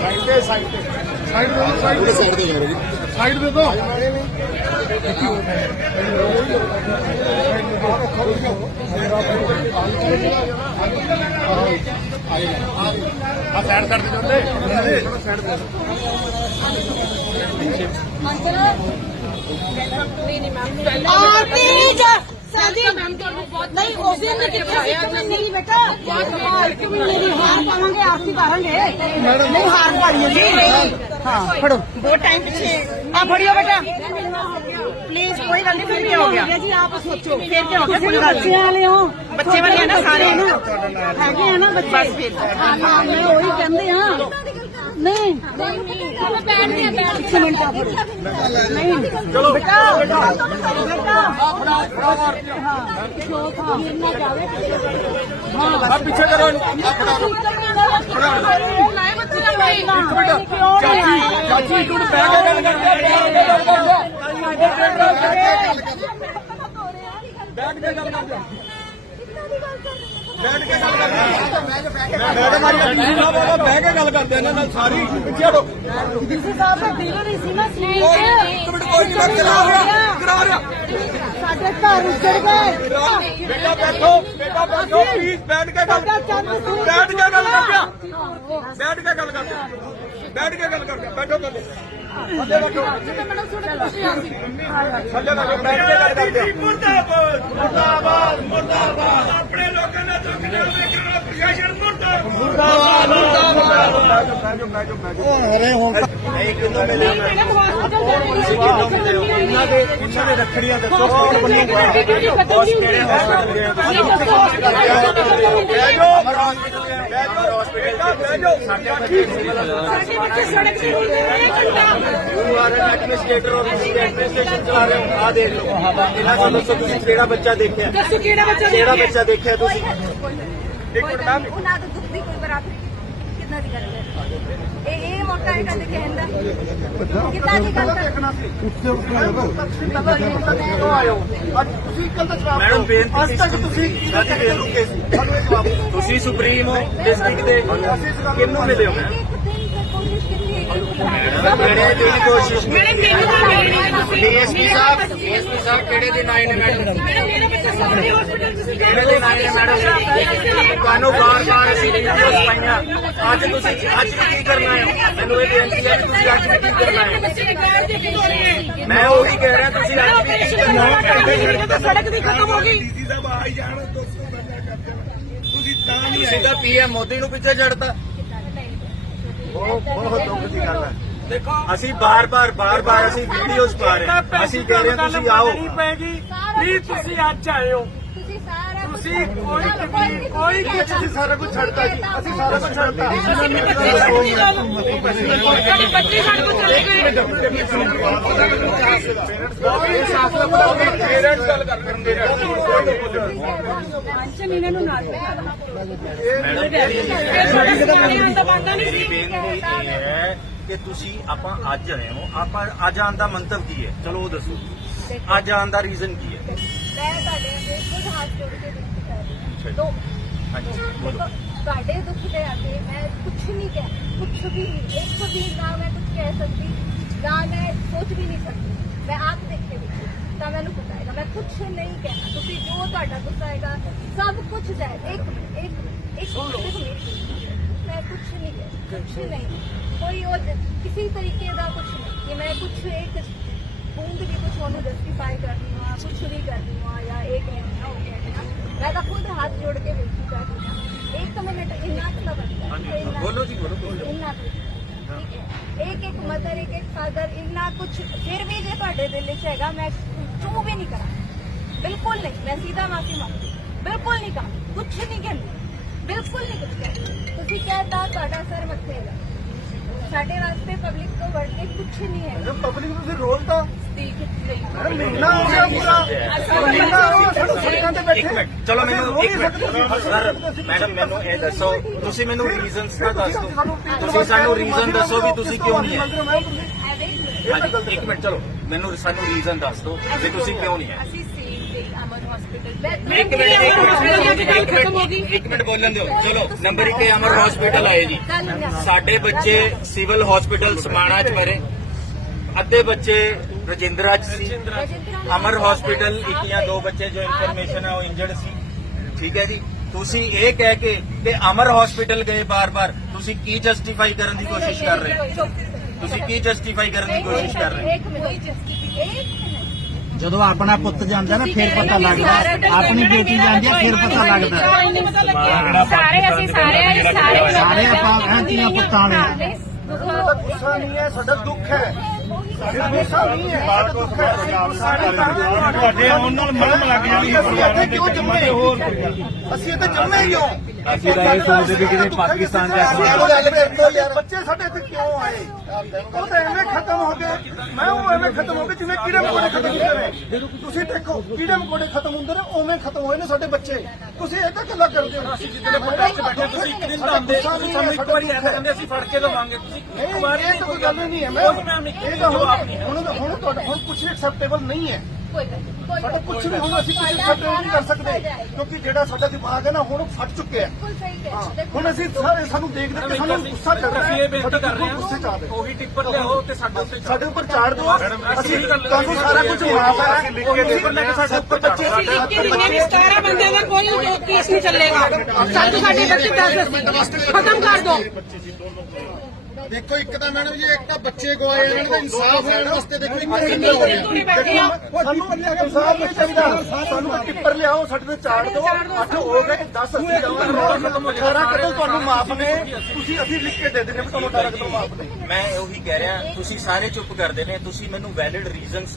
Side ਤੇ side ਤੇ। Side ਦੇ ਸਾਈਡ ਤੇ ਕਰੋ ਜੀ ਸਾਈਡ ਦੇ ਦੋ। ਆ ਸਾਈਡ ਦੇ ਸਾਈਡ ਦੇ ਆਰਤੀ ਚ ਸਾਡੀ ਨਹੀਂ ਉਸੇ ਨੇ ਕਿਹਾ ਸੀ ਨਹੀਂ ਬੇਟਾ ਮੇਰੀ ਹਾਰ ਪਾਵਾਂਗੇ ਆਰਤੀ ਪਾਵਾਂਗੇ। ਨਹੀਂ ਹਾਰ ਪਾਈਏ ਜੀ ਹਾਂ ਫੜੋ। ਦੋ ਟਾਈਮ ਪਿੱਛੇ। ਆ ਫੜਿਓ ਬੇਟਾ। ਪਲੀਜ਼ ਕੋਈ ਗੱਲ ਨਹੀਂ ਫਿਰ ਕੀ ਹੋ ਗਿਆ? ਜੀ ਆਪ ਸੋਚੋ। ਫਿਰ ਕੀ ਹੋ ਗਿਆ? ਕੋਈ ਬੱਚੇ ਵਾਲੇ ਹੋ। ਬੱਚੇ ਵਾਲੇ ਆ ਨਾ ਸਾਰੇ। ਹੈਗੇ ਆ ਨਾ ਬੱਚੇ। ਬਸ ਫਿਰ। ਹਾਂ ਮੈਂ ਉਹੀ ਕਹਿੰਦੇ ਆ ਨਹੀਂ। ਚਲੋ। ਬੇਟਾ ਆ ਪਿੱਛੇ ਕਰੋ ਚਾਚੀ ਚਾਚੀ ਤੂੰ ਬਹਿ ਕੇ ਗੱਲ ਕਰ ਬੈਠ ਕੇ ਗੱਲ ਕਰ ਬੈਠ ਕੇ ਗੱਲ ਕਰ ਮੈਡਮ ਆ ਡੀਸੀ ਸਾਹਿਬ ਆ ਬਹਿ ਕੇ ਗੱਲ ਕਰਦੇ ਇਹਨਾਂ ਨਾਲ ਸਾਰੀ ਪਿੱਛੇ ਹਟੋ। ਡੀਸੀ ਸਾਹਿਬ ਦਾ ਡੀਲਰ ਹੀ ਸੀ ਨਾ ਸੀ ਇੱਕ ਮਿੰਟ ਕੋਈ ਨਹੀਂ ਕਰਾ ਰਿਹਾ ਕਰਾ ਰਿਹਾ। ਸਾਡੇ ਘਰ ਉੱਜੜ ਗਏ। ਬੇਟਾ ਬੈਠੋ ਬੇਟਾ ਬੈਠੋ ਪਲੀਜ਼ ਬੈਠ ਕੇ ਗੱਲ ਬੈਠ ਕੇ ਗੱਲ ਕਰ ਪਿਆ ਬੈਠ ਕੇ ਗੱਲ ਕਰ ਪਿਆ ਬੈਠ ਕੇ ਗੱਲ ਕਰ ਪਿਆ ਬੈਠੋ ਥੱਲੇ ਮੁਰਦਾਬਾਦ ਮੁਰਦਾਬਾਦ ਮੁਰਦਾਬਾਦ। ਆਪਣੇ ਲੋਕਾਂ ਦਾ ਦੁੱਖ ਨਾ ਵੇਖਣਾ ਪ੍ਰਸ਼ਾਸਨ ਮੁਰਦਾਬਾਦ। ਅਰੇ ਹੁਣ ਇਹਨਾਂ ਦੇ ਇਹਨਾਂ ਦੇ ਰੱਖੜੀਆਂ ਦੱਸੋ ਕੌਣ ਬਣੂਗਾ ਬੌਸ ਕਿਹੜੇ ਹਸਪਤਾਲ ਗਏ ਬਹਿ ਜਾਓ ਅਮਰ ਹਸਪੀਟਲ ਗਏ ਬਹਿ ਜਾਓ ਹਸਪੀਟਲ ਬਹਿ ਜਾਓ ਸਾਡੇ ਬੱਚੇ ਸਾਡੇ ਬੱਚੇ ਸੜਕ ਤੇ ਰੁਲਦੇ ਰਹੇ ਘੰਟਾ you are an administrator of ਤੁਸੀਂ ਐਡਮਿਨਿਸਟ੍ਰੇਸ਼ਨ ਚਲਾ ਰਹੇ ਹੋ ਆ ਦੇਖ ਲਓ ਇਹਨਾਂ ਨੂੰ ਦੱਸੋ ਤੁਸੀਂ ਕਿਹੜਾ ਬੱਚਾ ਦੇਖਿਆ ਦੱਸੋ ਕਿਹੜਾ ਬੱਚਾ ਕਿਹੜਾ ਦੇਖਿਆ? ਬੱਚਾ ਦੇਖਿਆ ਤੁਸੀਂ ਇੱਕ ਮਿੰਟ ਮੈਮ ਉਹਨਾਂ ਦੇ ਦੁੱਖ ਦੀ ਕੋਈ ਬਰਾਬਰੀ ਨਹੀਂ। ਕਿੱਦਾਂ ਦੀ ਗੱਲ ਹੈ। ਇਹ ਇਹ ਮੌਕਾ ਹੈ ਕਦੇ ਕਹਿਣ ਦਾ। ਕਿੱਦਾਂ ਦੀ ਗੱਲ ਕਰ ਮੈਡਮ ਬੇਨਤੀ ਅੱਜ ਤੱਕ ਤੁਸੀਂ ਕਿਹਦੇ ਤੇ ਰੁਕੇ ਸੀ। ਸਾਨੂੰ ਇਹ ਜਵਾਬ ਦਿਓ। ਤੁਸੀਂ ਸੁਪਰੀਮ ਹੋ ਡਿਸਟ੍ਰਿਕਟ ਦੇ ਕਿੰਨੂੰ ਮਿਲੇ ਹੋ? ਮੈਮ ਕੋਸ਼ਿਸ਼ ਮੈਡਮ ਮੈਨੂੰ ਡੀਐਸਪੀ ਸਾਹਿਬ ਡੀਐਸਪੀ ਸਾਹਿਬ ਕਿਹੜੇ ਦਿਨ ਆਏ ਨੇ ਮੈਡਮ? ਮੈਡਮ ਮੇਰਾ ਬੱਚਾ ਸਾਰੇ ਹਸਪੀਟਲ ਤੁਸੀਂ ਕਿਹੜੇ ਦਿਨ ਆਏ ਨੇ ਮੈਡਮ? ਤੁਹਾਨੂੰ ਬਾਰ ਬਾਰ ਅਸੀਂ ਵੀਡੀਓਜ਼ ਪਾਈਆਂ। ਅੱਜ ਤੁਸੀਂ ਅੱਜ ਵੀ ਕੀ ਕਰਨਾ ਹੈ? ਮੈਨੂੰ ਇਹ ਬੇਨਤੀ ਹੈ ਕਿ ਤੁਸੀਂ ਅੱਜ ਵੀ ਕੀ ਕਰਨਾ ਹੈ? ਬੱਚੇ ਦੇ ਗੈਰ ਦੇ ਕੇ ਹੋਏ ਮੈਂ ਉਹੀ ਕਹਿ ਰਿਹਾ ਤੁਸੀਂ ਅੱਜ ਵੀ ਕੀ ਕਰਨਾ ਹੈ? ਤਾਂ ਸੜਕ ਦੀ ਖਤਮ ਹੋ ਗਈ ਡੀਸੀ ਸਾਹਿਬ ਆ ਹੀ ਜਾਣ ਦੋਸਤੋ ਬੰਦਾ ਕਰਦੇ ਹੋ। ਤੁਸੀਂ ਤਾਂ ਨਹੀਂ ਤੁਸੀਂ ਤਾਂ ਪੀਐਮ ਮੋਦੀ ਨੂੰ ਪਿੱਛੇ ਛੱਡਤਾ ਬਹੁਤ ਬਹੁਤ ਦੁੱਖ ਦੀ ਗੱਲ ਹੈ। ਦੇਖੋ। ਅਸੀਂ ਬਾਰ-ਬਾਰ ਬਾਰ-ਬਾਰ ਅਸੀਂ ਵੀਡੀਓਜ਼ ਪਾ ਰਹੇ ਹਾਂ। ਅਸੀਂ ਕਹਿ ਰਹੇ ਹਾਂ ਤੁਸੀਂ ਆਓ। ਨਹੀਂ ਪੈਗੀ ਪਲੀਜ਼ ਤੁਸੀਂ ਅੱਜ ਆਏ ਹੋ। ਤੁਸੀਂ ਸਾਰਾ ਕੁਛ- ਤੁਸੀਂ ਕੋਈ ਤਕਲੀਫ ਕੋਈ ਕੁਝ ਅਸੀਂ ਸਾਰਾ ਕੁਝ ਛੱਡਤਾ ਜੀ ਅਸੀਂ ਸਾਰਾ ਕੁਝ ਛੱਡਤਾ। ਸਾਡੇ ਬੱਚੇ ਸਾਡੇ ਕੋਲ ਚਲੇ ਗਏ। ਪੇਰੈਂਟਸ ਗੱਲ ਕਰ ਰਹੇ ਪੰਜ ਮਹੀਨੇ ਨੂੰ ਨਾਲ ਮੇਰੀ ਬੇਨਤੀ ਇਹ ਹੈ ਕਿ ਤੁਸੀਂ ਆਪਾਂ ਅੱਜ ਆਏ ਹੋ ਆਪਾਂ ਅੱਜ ਆਉਣ ਦਾ ਮੰਤਵ ਕੀ ਹੈ? ਚਲੋ ਉਹ ਦੱਸੋ। ਅੱਜ ਆਉਣ ਦਾ ਰੀਜ਼ਨ ਕੀ ਹੈ? ਮੈਂ ਤੁਹਾਡੇ ਅੱਗੇ ਖੁਦ ਹੱਥ ਜੋੜ ਕੇ ਬੇਨਤੀ ਰਹੀ ਹਾਂ ਦੋ ਹਾਂਜੀ ਬੋਲੋ। ਦੇਖੋ ਤੁਹਾਡੇ ਦੁੱਖ ਦੇ ਅੱਗੇ ਮੈਂ ਕੁਝ ਨਹੀਂ ਕਹਿ ਕੁਝ ਵੀ ਨਹੀਂ। ਇੱਕ ਵੀ ਨਾ ਮੈਂ ਕੁਝ ਕਹਿ ਸਕਦੀ ਨਾ ਮੈਂ ਸੋਚ ਵੀ ਨਹੀਂ ਸਕਦੀ। ਮੈਂ ਆਪ ਦੇਖੇ ਵਿੱਚ ਤਾਂ ਮੈਨੂੰ ਪਤਾ ਹੈਗਾ। ਮੈਂ ਕੁਝ ਨਹੀਂ ਕਹਿਣਾ। ਤੁਸੀਂ ਜੋ ਤੁਹਾਡਾ ਦੁੱਖ ਆਏਗਾ ਸਭ ਕੁਝ ਜਾਏ ਇੱਕ ਮਿੰਟ, ਇੱਕ ਮਿੰਟ, ਇੱਕ ਮਿੰਟ, ਦੇਖੋ ਮੇਰੀ ਹੈ। ਮੈਂ ਕੁਝ ਨਹੀਂ ਕਹਿ ਕੁਝ ਨਹੀਂ। ਕੋਈ ਉਹ ਜ- ਕਿਸੇ ਤਰੀਕੇ ਦਾ ਕੁਝ ਨਹੀਂ। ਕਿ ਮੈਂ ਕੁਝ ਇੱਕ ਬੂੰਦ ਵੀ ਕੁਝ ਉਹਨੂੰ ਜਸਟੀਫਾਈ ਕਰਨੀ ਹਾਂ ਕੁਝ ਵੀ ਕਰਨੀ ਹਾਂ ਜਾਂ ਇੱਕ ਨਹੀਂ ਹੋ ਗਿਆ। ਮੈਂ ਤਾਂ ਖੁਦ ਹੱਥ ਜੋੜ ਕੇ ਬੇਨਤੀ ਕਰ ਰਹੀ ਹਾਂ। ਇੱਕ ਮਿੰਟ ਇੰਨਾ ਹੈ। ਇੰਨਾ- ਬੋਲੋ ਜੀ, ਬੋਲੋ, ਬੋਲੋ। ਇੰਨਾ। ਠੀਕ ਹੈ। ਇੱਕ ਇੱਕ ਮਦਰ ਇੱਕ ਇੱਕ ਫਾਦਰ ਇੰਨਾ ਕੁਝ ਫਿਰ ਵੀ ਜੇ ਤੁਹਾਡੇ ਦਿਲ ਵਿੱਚ ਹੈਗਾ ਮੈਂ ਚੂ ਵੀ ਨਹੀਂ ਕਰਾਂ। ਬਿਲਕੁਲ ਨਹੀਂ। ਮੈਂ ਸੀਧਾ ਮਾਫੀ ਮੰਗਦੀ ਬਿਲਕੁਲ ਨਹੀਂ ਕਰਾਂ ਕੁਝ ਨਹੀਂ ਕਹਿੰਦੀ। ਬਿਲਕੁਲ ਨਹੀਂ ਕੁਝ ਕਹਿੰਦੀ। ਤੁਸੀਂ ਕਹਿਤਾ ਤੁਹਾਡਾ ਸਰ ਸਾਡੇ ਵਾਸਤੇ ਪਬਲਿਕ ਤੋਂ ਵੜ ਕੇ ਕੁਝ ਨਹੀਂ ਹੈ। ਪਬਲਿਕ ਨੂੰ ਫਿਰ ਰੋਲ ਤਾਂ ਠੀਕ ਹੈ ਮੈਡਮ ਮਹੀਨਾ ਹੋ ਗਿਆ ਪੂਰਾ। ਮਹੀਨਾ ਹੋ ਗਿਆ ਸਾਨੂੰ ਸੜਕਾਂ ਤੇ ਬੈਠੇ ਇੱਕ ਮਿੰਟ ਚਲੋ ਮੈਨੂੰ ਇੱਕ ਮਿੰਟ ਸਰ ਮੈਡਮ ਮੈਨੂੰ ਇਹ ਦੱਸੋ ਤੁਸੀਂ ਮੈਨੂੰ ਰੀਜ਼ਨਸ ਤਾਂ ਦੱਸ ਦਿਓ। ਤੁਸੀਂ ਸਾਨੂੰ ਰੀਜ਼ਨ ਦੱਸੋ ਵੀ ਤੁਸੀਂ ਕਿਉਂ ਨਹੀਂ ਆਏ? ਇੱਕ ਮਿੰਟ ਚਲੋ ਮੈਨੂੰ ਸਾਨੂੰ ਰੀਜ਼ਨ ਦੱਸ ਦਿਓ ਵੀ ਤੁਸੀਂ ਕਿਉਂ ਨਹੀਂ ਆਏ? ਅਸੀਂ ਸੇਮ ਡੇ ਅਮਰ ਹਸਪੀਟਲ मैं ਇੱਕ ਮਿੰਟ ਇੱਕ ਮਿੰਟ ਇੱਕ ਮਿੰਟ ਇੱਕ ਮਿੰਟ ਬੋਲਣ ਦਿਓ ਚਲੋ ਨੰਬਰ 1 ਤੇ ਅਮਰ ਹਸਪੀਟਲ ਆਏ ਜੀ। ਸਾਡੇ ਬੱਚੇ ਸਿਵਲ ਹਸਪੀਟਲ ਸਮਾਣਾ ਚ ਮਰੇ ਅੱਧੇ ਬੱਚੇ ਰਜਿੰਦਰਾ ਚ ਸੀ। ਅਮਰ ਹਸਪੀਟਲ ਇੱਕ ਜਾਂ ਦੋ ਬੱਚੇ ਜੋ ਇਨਫੋਰਮੇਸ਼ਨ ਹੈ ਉਹ ਇੰਜਰਡ ਸੀ। ਠੀਕ ਹੈ ਜੀ। ਤੁਸੀਂ ਇਹ ਕਹਿ ਕੇ ਤੇ ਅਮਰ ਹਸਪੀਟਲ ਗਏ ਬਾਰ-ਬਾਰ ਤੁਸੀਂ ਕੀ ਜਸਟੀਫਾਈ ਕਰਨ ਦੀ ਕੋਸ਼ਿਸ਼ ਕਰ ਰਹੇ ਹੋ? ਤੁਸੀਂ ਕੀ ਜਸਟੀਫਾਈ ਕਰਨ ਦੀ ਕੋਸ਼ਿਸ਼ ਕਰ ਰਹੇ ਹੋ? ਜਦੋਂ ਆਪਣਾ ਪੁੱਤ ਜਾਂਦਾ ਨਾ ਫਿਰ ਪਤਾ ਲੱਗਦਾ। ਆਪਣੀ ਬੇਟੀ ਜਾਂਦੀ ਹੈ ਫਿਰ ਪਤਾ ਲੱਗਦਾ। ਸਾਰੇ ਅਸੀਂ ਸਾਰੇ ਸਾਰੇ ਸਾਰੇ ਆਪਾਂ ਐਂ ਧੀਆਂ ਪੁੱਤਾਂ ਵਾਲੇ। ਗੁੱਸਾ ਨਹੀਂ ਗੁੱਸਾ ਹੈ ਸਾਡਾ ਦੁੱਖ ਹੈ। ਤੁਹਾਡੇ ਆਉਣ ਨਾਲ ਮਰਮ ਲੱਗ ਜਾਣੀ ਅਸੀਂ ਇੱਥੇ ਕਿਉਂ ਜੰਮੇ? ਅਸੀਂ ਇੱਥੇ ਜੰਮੇ ਕਿਉਂ ਅਸੀਂ ਤਾਂ ਇਹ ਸੋਚਦੇ ਵੀ ਕਿਤੇ ਪਾਕਿਸਤਾਨ ਜਾ ਬੱਚੇ ਸਾਡੇ ਇੱਥੇ ਕਿਉਂ ਆਏ? ਉਹ ਤਾਂ ਐਵੇਂ ਖਤਮ ਹੋ ਗਏ। ਮੈਂ ਉਹ ਐਵੇਂ ਖਤਮ ਹੋ ਗਏ ਜਿਵੇਂ ਕੀੜੇ ਮਕੌੜੇ ਖਤਮ ਹੁੰਦੇ ਨੇ ਤੁਸੀਂ ਦੇਖੋ ਕੀੜੇ ਮਕੌੜੇ ਖਤਮ ਹੁੰਦੇ ਨੇ ਉਵੇਂ ਖਤਮ ਹੋਏ ਨੇ ਸਾਡੇ ਬੱਚੇ। ਤੁਸੀਂ ਇਹ ਤਾਂ ਗੱਲਾਂ ਕਰਦੇ ਹੋ। ਅਸੀਂ ਜਿੱਦਲੇ ਮੁੰਡੇ ਚ ਬੈਠੇ ਤੁਸੀਂ ਇੱਕ ਦਿਨ ਆਉਂਦੇ ਸਾਨੂੰ ਇੱਕ ਵਾਰੀ ਐਸਾ ਕਹਿੰਦੇ ਅਸੀਂ ਫੜ ਕੇ ਲਵਾਂਗੇ ਤੁਸੀਂ ਇੱਕ ਵਾਰੀ ਇਹ ਤਾਂ ਕੋਈ ਗੱਲ ਨਹੀਂ ਹੈ। ਮੈਂ ਇਹ ਤਾਂ ਹੁਣ ਹੁਣ ਹੁਣ ਤੁਹਾਡਾ ਹੁਣ ਕੁਝ ਐਕਸੈਪਟੇਬਲ ਨਹੀਂ ਹੈ। ਕੋਈ ਗੱਲ ਸਾਡਾ ਕੁਝ ਵੀ ਹੁਣ ਅਸੀਂ ਕੁਝ ਐਕਸੈਪਟੇਬਲ ਨਹੀਂ ਕਰ ਸਕਦੇ ਕਿਉਂਕਿ ਜਿਹੜਾ ਸਾਡਾ ਦਿਮਾਗ ਹੈ ਨਾ ਹੁਣ ਫਟ ਚੁੱਕਿਆ ਹੈ। ਹੁਣ ਅਸੀਂ ਸਾਰੇ ਸਾਨੂੰ ਦੇਖ ਦੇਖ ਕੇ ਸਾਨੂੰ ਗੁੱਸਾ ਚੜ ਰਿਹਾ ਹੈ। ਬੇਨਤੀ ਕਰ ਰਹੇ ਹਾਂ ਉਹੀ ਟਿੱਪਰ ਲਿਆਓ ਤੇ ਸਾਡੇ ਉੱਤੇ ਸਾਡੇ ਉੱਪਰ ਚਾੜ ਦਿਓ। ਅਸੀਂ ਤੁਹਾਨੂੰ ਸਾਰਾ ਕੁਝ ਮਾਫ ਹੈ। ਲਿਖ ਕੇ ਟਿੱਪਰ ਲੈ ਕੇ ਸਾਡੇ ਉੱਪਰ ਬੱਚੇ ਸਾਡੇ 17 ਬੰਦੇ ਦਾ ਕੋਈ ਕੇਸ ਨਹੀਂ ਚੱਲੇਗਾ। ਸਾਡੇ ਬੱਚੇ 10 10 ਖਤਮ ਕਰ ਦਿਓ। ਦੇਖੋ ਇੱਕ ਤਾਂ ਮੈਡਮ ਜੀ ਇੱਕ ਤਾਂ ਬੱਚੇ ਗਵਾਏ ਇਹਨਾਂ ਦਾ ਇਨਸਾਫ ਲੈਣ ਵਾਸਤੇ ਦੇਖੋ ਇੱਕ ਆ। ਸਾਨੂੰ ਇਨਸਾਫ ਨਹੀਂ ਚਾਹੀਦਾ। ਸਾਨੂੰ ਤਾਂ ਟਿੱਪਰ ਲਿਆਓ ਸਾਡੇ ਤੇ ਚਾੜ ਦਿਓ। ਅੱਠ ਹੋ ਗਏ 10 ਅਸੀਂ ਜਾਵਾਂਗੇ। 18 ਕਦੋਂ ਤੁਹਾਨੂੰ ਮਾਫ ਨੇ। ਤੁਸੀਂ ਅਸੀਂ ਲਿਖ ਕੇ ਦੇ ਦਿੰਦੇ ਵੀ ਤੁਹਾਨੂੰ 18 ਕਦੋਂ ਮਾਫ ਨੇ। ਮੈਂ ਉਹੀ ਕਹਿ ਰਿਹਾ ਤੁਸੀਂ ਸਾਰੇ ਚੁੱਪ ਕਰਦੇ ਨੇ ਤੁਸੀਂ ਮੈਨੂੰ ਵੈਲਿਡ ਰੀਜ਼ਨਸ